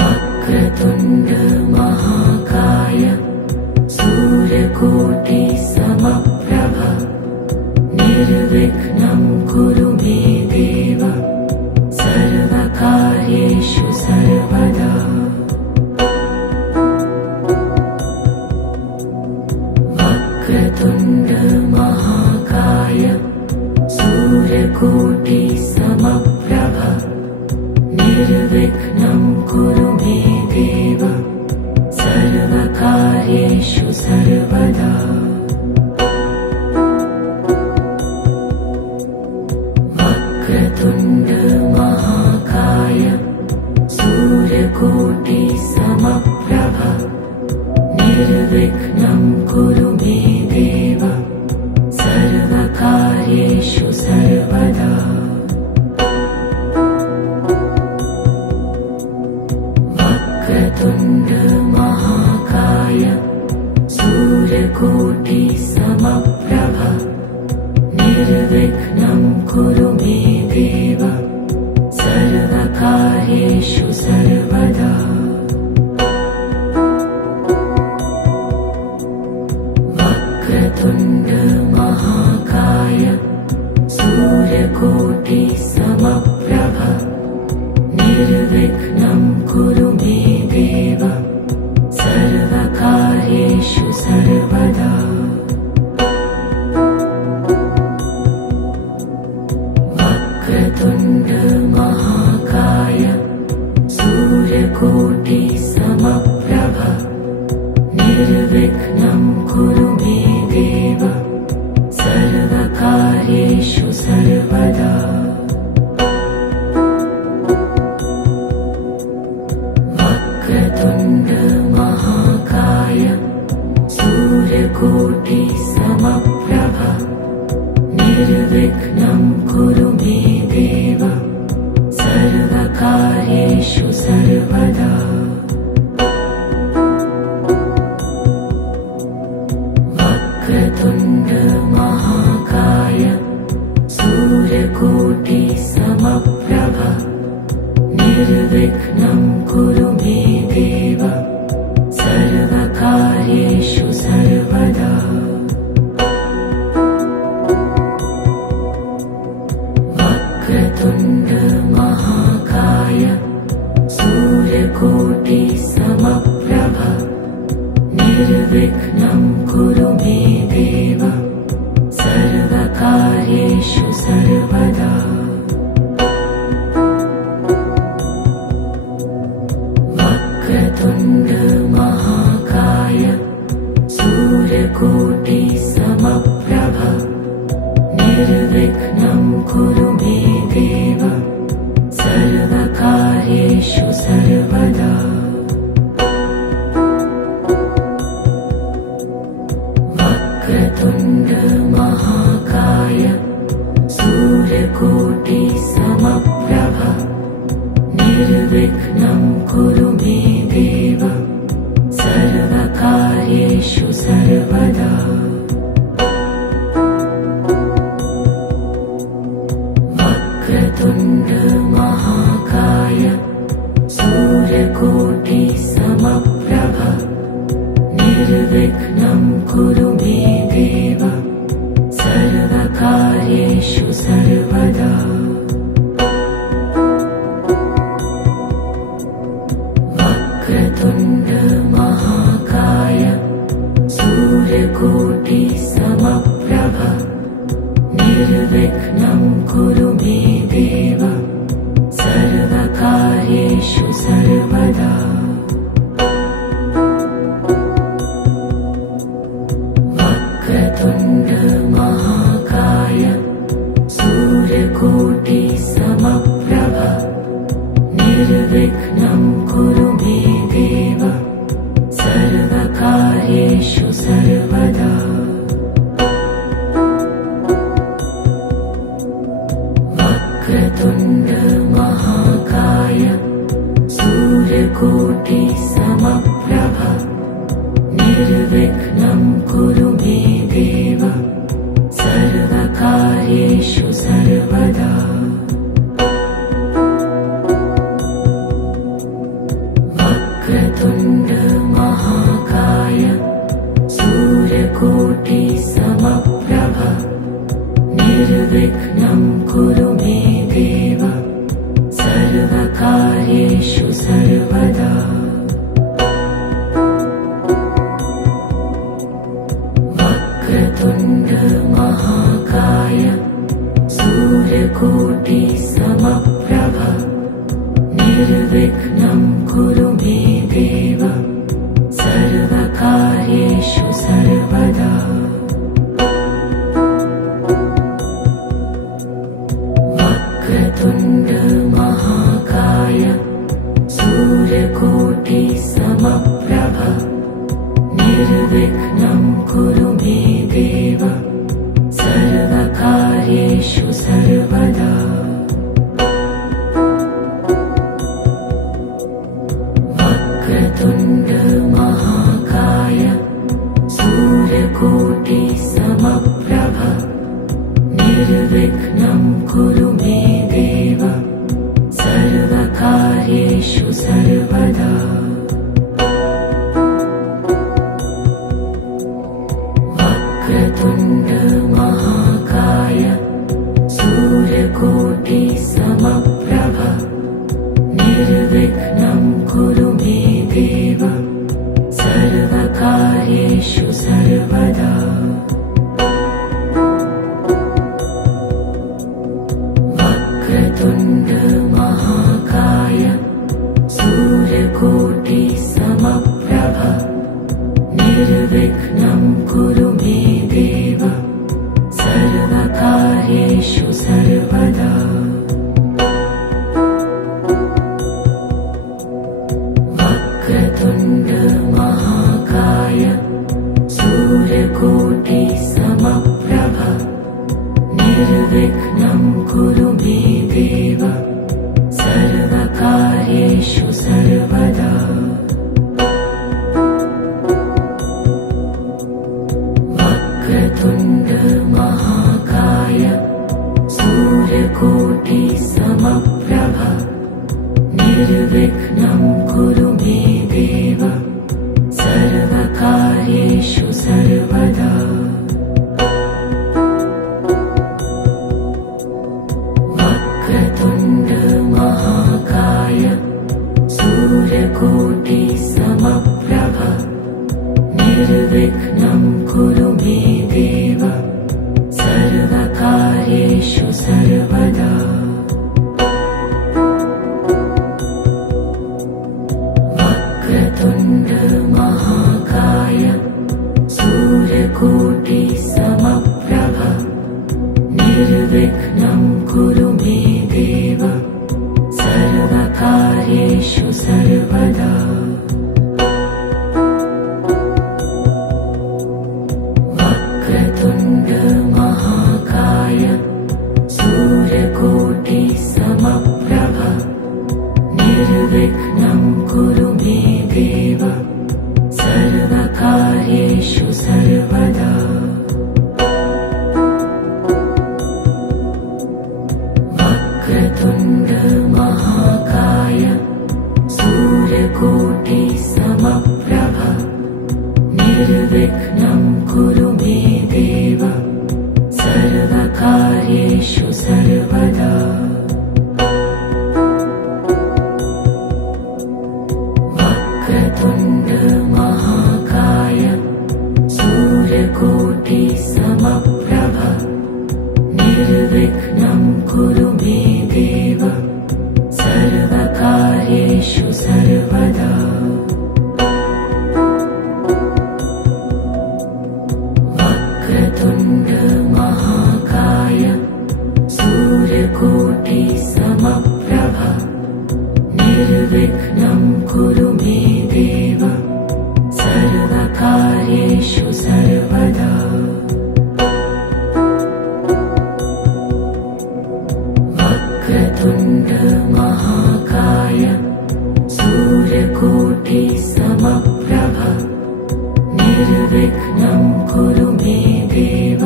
वक्रतुण्ड महाकाय सूर्यकोटि समप्रभ निर्विघ्नं कुरु मे देव सर्वकार्येषु सर्वदा। वक्रतुण्ड महाकाय सूर्यकोटि समप्रभ निर्विघ्नं कुरु मे देव सर्वकार्येषु सर्वदा। वक्रतुण्ड महाकाय सूर्यकोटि समप्रभ निर्विघ्नं कुरु मे देव सर्वकार्येषु सर्वदा। वक्रतुण्ड महाकाय सूर्यकोटि समप्रभ निर्विघ्नं कुरु मे देव सर्वकार्येषु सर्वदा। वक्रतुण्ड महाकाय सूर्यकोटि समप्रभ निर्विघ्नं कुरु मे देव सर्वकार्येषु सर्वदा। वक्रतुण्ड महाकाय सूर्यकोटि समप्रभ निर्विघ्नं कुरु मे देव सर्वकार्येषु सर्वदा। वक्रतुण्ड महाकाय सूर्यकोटि समप्रभ निर्विघ्नं कुरु मे देव सर्वकार्येषु सर्वदा। वक्रतुण्ड महाकाय सूर्यकोटि समप्रभ निर्विघ्नं कुरु मे देव सर्वकार्येषु सर्वदा। वक्रतुण्ड महाकाय सूर्यकोटि समप्रभ निर्विघ्नं कुरु मे देव सर्वकार्येषु सर्वदा। वक्रतुण्ड महाकाय सूर्यकोटि समप्रभ कुरु मे देव सर्वकार्येषु सर्वदा वक्रतुण्ड महाकाय सूर्यकोटि समप्रभ निर्विघ्नं कुरु मे देव सर्वकार्येषु सर्वदा वक्रतुण्ड महाकाय सूर्यकोटि समप्रभ निर्विघ्नं कुरु मे देव सर्वकार्येषु सर्वदा वक्रतुण्ड महाकाय सूर्यकोटि समप्रभ निर्विघ्नं कुरु मे देव सर्वकार्येषु सर्वदा वक्रतुण्ड महाकाय सूर्यकोटि समप्रभ निर्विघ्नं कुरु मे देव सर्वकार्येषु सर्वदा वक्रतुण्ड महाकाय सूर्यकोटि समप्रभ निर्विघ्नं कुरु मे देव सर्वकार्येषु सर्वदा वक्रतुण्ड महाकाय सूर्यकोटि समप्रभ निर्विघ्नं कुरु मे देव सर्वकार्येषु सर्वदा वक्रतुण्ड महाकाय सूर्यकोटि समप्रभ निर्विघ्नं कुरु मे देव सर्वकार्येषु सर्वदा वक्रतुण्ड महाकाय सूर्यकोटि समप्रभ निर्विघ्नं कुरु मे देव सर्वकार्येषु सर्वदा वक्रतुण्ड महाकाय सूर्यकोटि समप्रभ निर्विघ्नं कुरु मे देव सर्वकार्येषु सर्वदा वक्रतुण्ड महाकाय सूर्यकोटि समप्रभ निर्विघ्नं कुरु मे देव सर्वकार्येषु सर्वदा वक्रतुण्ड महाकाय सूर्यकोटि समप्रभ निर्विघ्नं कुरु मे देव सर्वकार्येषु सर्वदा वक्रतुण्ड महाकाय सूर्यकोटि समप्रभ निर्विघ्नं कुरु मे देव सर्वकार्येषु सर्वदा वक्रतुण्ड महाकाय सूर्यकोटि समप्रभ निर्विघ्नं कुरु मे देव सर्वकार्येषु सर्वदा सर्वदा वक्रतुण्ड महाकाय सूर्यकोटि समप्रभ निर्विघ्नं कुरु मे देव सर्वकार्येषु सर्वदा वक्रतुण्ड महाकाय सूर्यकोटि समप्रभ निर्विघ्नं कुरु मे देव सर्वकार्येषु सर्वदा वक्रतुण्ड महाकाय सूर्यकोटि समप्रभ निर्विघ्नं कुरु मे देव सर्वकार्येषु सर्वदा वक्रतुण्ड महाकाय सूर्यकोटि समप्रभ निर्विघ्नं कुरु मे देव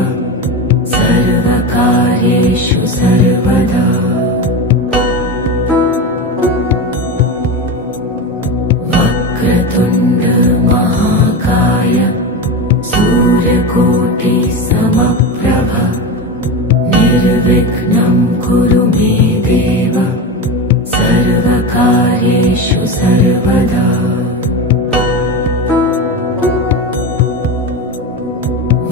सर्वकार्येषु सर्वदा वक्रतुण्ड महाकाय सूर्यकोटि समप्रभ निर्विघ्नं कुरु मे देव सर्वकार्येषु सर्वदा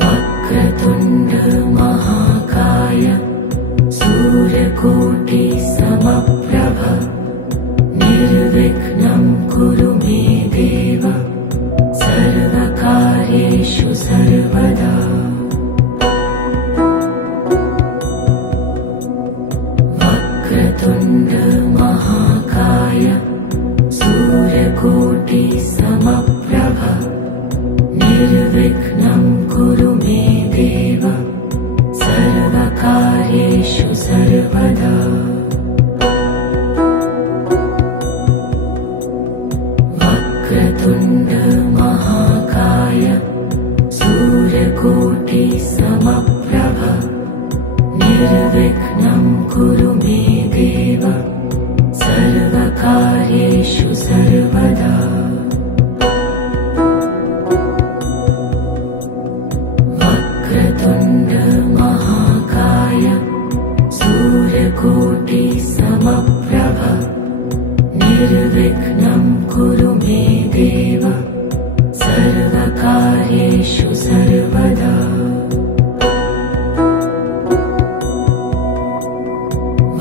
वक्रतुण्ड महाकाय सूर्यकोटि समप्रभ निर्विघ्नं कुरु मे देव सर्वकार्येषु सर्वदा वक्रतुण्ड महाकाय सूर्यकोटि समप्रभ निर्विघ्नं कुरु मे देव सर्वकार्येषु सर्वदा वक्रतुण्ड महाकाय सूर्यकोटि समप्रभ निर्विघ्नं कुरु मे देव सर्वकार्येषु सर्वदा वक्रतुण्ड महाकाय सूर्यकोटि समप्रभ निर्विघ्नं कुरु मे देव सर्वकार्येषु सर्वदा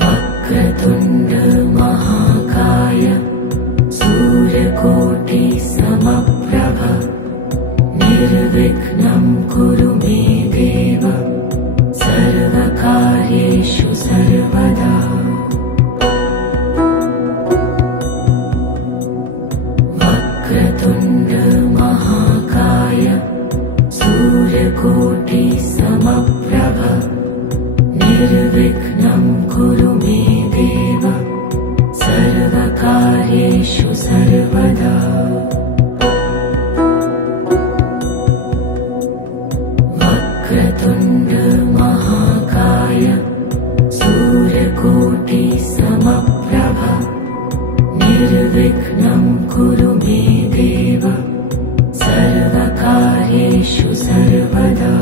वक्रतुण्ड महाकाय सूर्यकोटि समप्रभ निर्विघ्नं कुरु मे देव सर्वकार्येषु सर्वदा वक्रतुण्ड महाकाय सूर्यकोटि समप्रभ निर्विघ्नं कुरु मे देव सर्वकार्येषु सर्वदा वक्रतुण्ड महाकाय सूर्यकोटि समप्रभ निर्विघ्नं कुरु मे देव सर्वकार्येषु सर्वदा